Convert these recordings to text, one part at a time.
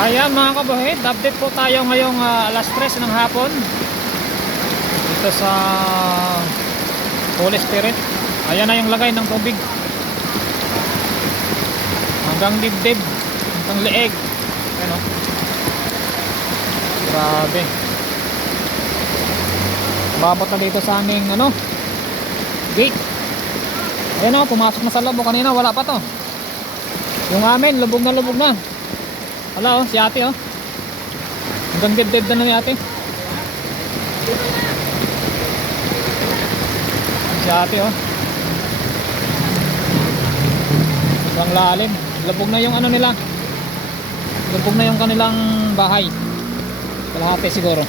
Ayan mga kabuhid, update po tayo ngayong ah, alas 3 ng hapon dito sa Holy Spirit. Ayan na yung lagay ng tubig. Hanggang dibdib, hanggang leeg. Ayan o. Grabe. Babot na dito sa aming ano, gate. Ayan o, pumasok na sa loob. O, Kanina wala pa to. Yung amin, lubog na lubog na. Wala oh, si ate oh. Hanggang dibdib na ni ate. Si ate oh. Hanggang lalim. Lubog na yung ano nila. Lubog na yung kanilang bahay. Kalahati siguro.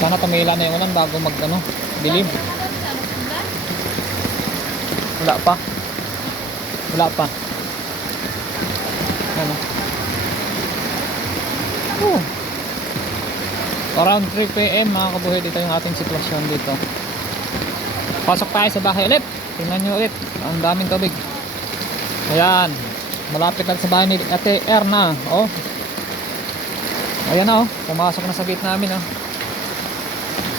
Sana tumila na yung ulan bago mag ano, dilim. Wala pa. Wala pa. Ano? Oh. Around 3 p.m. mga kabuhay dito yung ating sitwasyon dito. Pasok tayo sa bahay ulit. Tingnan nyo ulit. Ang daming tubig. Ayan. Malapit lang sa bahay ni Ate Erna. Oh. Ayan na oh. Pumasok na sa gate namin oh.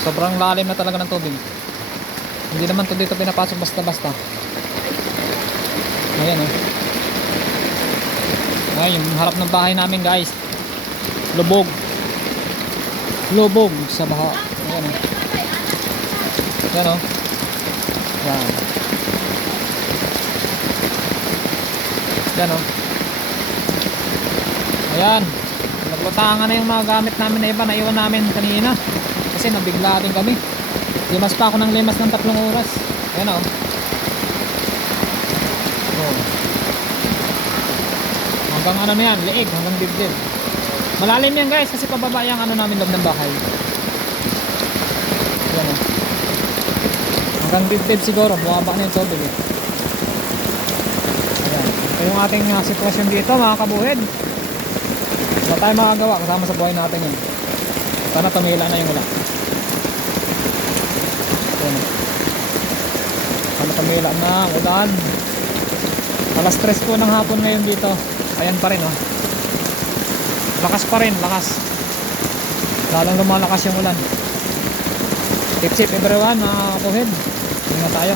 Sobrang lalim na talaga ng tubig. Hindi naman to dito pinapasok basta-basta. Ayan oh. Ay, yung harap ng bahay namin guys. Lubog. Lubog sa baha. Ayan oh. Ayan oh. Ayan. Ayan oh. Ayan. Naglutangan na yung mga gamit namin na iba na iwan namin kanina. Kasi nabigla din kami. Limas pa ako ng limas ng tatlong oras. Ayan oh. Hanggang ano na yan, leeg, hanggang dibdib. Malalim yan guys kasi pababa yung ano namin loob ng bahay. Yan o. Hanggang dibdib siguro, bumaba na yung tubig eh. Ito yung ating uh, sitwasyon dito mga kabuhid. Wala tayo makagawa kasama sa buhay natin yan. Sana tumila na yung ulan. Ayan o. Sana tumila na ulan. Alas 3 po ng hapon ngayon dito. Ayan pa rin oh. Lakas pa rin, lakas. Lalong lumalakas yung ulan. Tip tip everyone, mga kapuhid. Ingat tayo.